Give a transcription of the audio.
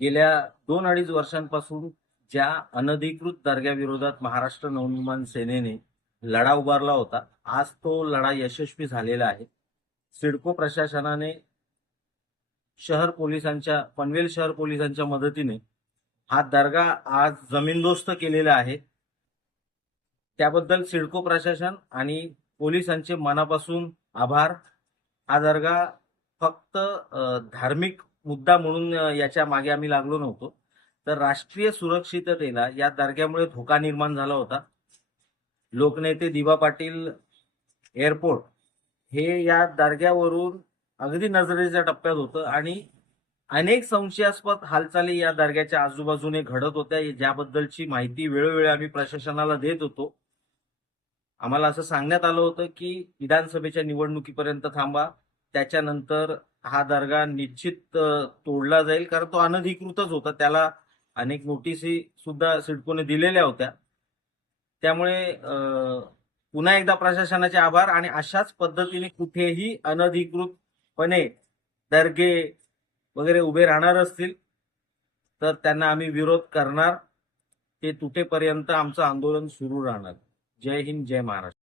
गेल्या दोन अडीच वर्षांपासून ज्या अनधिकृत दर्ग्याविरोधात महाराष्ट्र नवनिर्माण सेनेने लढा उभारला होता आज तो लढा यशस्वी झालेला आहे. सिडको प्रशासनाने शहर पोलिसांच्या पनवेल शहर पोलिसांच्या मदतीने हा दर्गा आज जमीनदोस्त केलेला आहे. त्याबद्दल सिडको प्रशासन आणि पोलिसांचे मनापासून आभार. हा दर्गा फक्त धार्मिक मुद्दा म्हणून याच्या मागे आम्ही लागलो नव्हतो. तर राष्ट्रीय सुरक्षिततेला या दर्ग्यामुळे धोका निर्माण झाला होता. लोकनेते दिवा पाटील एअरपोर्ट हे या दर्ग्यावरून अगदी नजरेच्या टप्प्यात होतं आणि अनेक संशयास्पद हालचाली या दर्ग्याच्या आजूबाजूने घडत होत्या. ज्याबद्दलची माहिती वेळोवेळी आम्ही प्रशासनाला देत होतो. आम्हाला असं सांगण्यात आलं होतं की विधानसभेच्या निवडणुकीपर्यंत थांबा. त्याच्यानंतर हा दर्गा निश्चित तोडला जाईल. कारण तो अनधिकृतच होता. त्याला अनेक नोटिसी सुद्धा सिडकोने दिलेल्या होत्या. त्यामुळे पुन्हा एकदा प्रशासनाचे आभार आणि अशाच पद्धतीने कुठेही अनधिकृतपणे दर्गे वगैरे उभे राहणार असतील तर त्यांना आम्ही विरोध करणार. ते तुटेपर्यंत आमचं आंदोलन सुरू राहणार. जय हिंद जय महाराष्ट्र.